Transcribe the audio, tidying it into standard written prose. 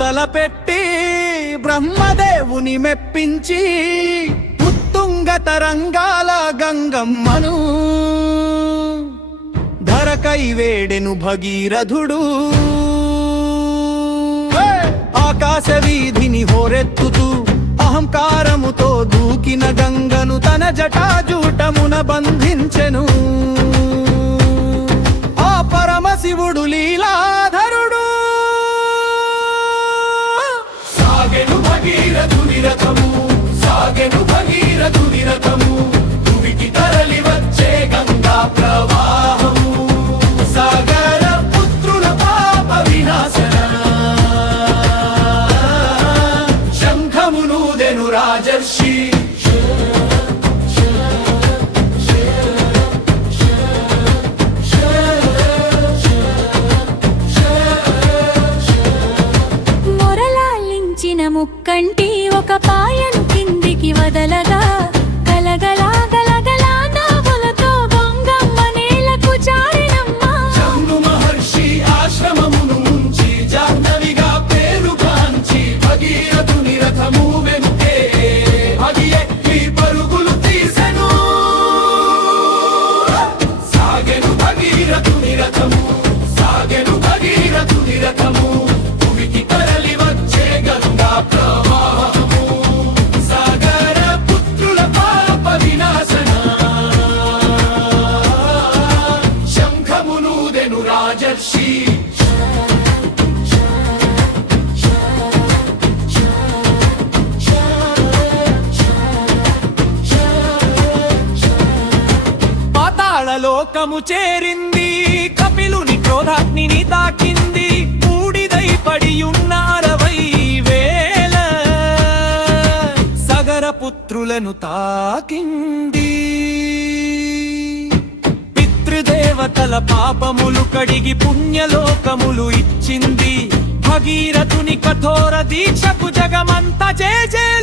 తలపెట్టి బ్రహ్మదేవుని మెప్పించి ఉత్తుంగ తరంగాల గంగమ్మను ధరకై వేడెను భగీరథుడు. ఆకాశ వీధిని హోరెత్తుతూ అహంకారముతో దూకిన గంగను తన జటాజూటమున బంధించెను. ఆ పరమశివుడు లీలాధరుడు భగీరథుని రథము సాగెను, భగీరథుని రథము భువికి తరలి వచ్చే గంగా ప్రవాహము. సాగర పుత్రుల పాప వినాశన శంఖమునూదెను రాజర్షి. ముక్కంటి ఒక పాయను కిందికి వదలగా గలగలా గలగలా నావులతో గంగమ్మ నేలకు జారినమ్మ. జంగు మహర్షి ఆశ్రమమును ముంచి జాహ్నవిగా పేరు కాంచి భగీరథుని రథము వెనుకే భగియెక్కి పరుగులు తీసెను. సాగెను భగీరథుని రథము సాగెను భగీరథుని రథము భువికి తరలి వచ్చే గంగా ప్రవాహము. సాగర పుత్రుల పాప వినాశన శంఖమునూదెను రాజర్షి. పాతాళలోకము చేరింది, కపిలుని క్రోధాగ్నిని తాకింది. బూడిదై పడియున్న 60,000 సగర పుత్రులను తాకింది. పితృదేవతల పాపములు కడిగి పుణ్యలోకములు ఇచ్చింది. భగీరథుని కఠోర దీక్షకు జగమంత జేజేలు.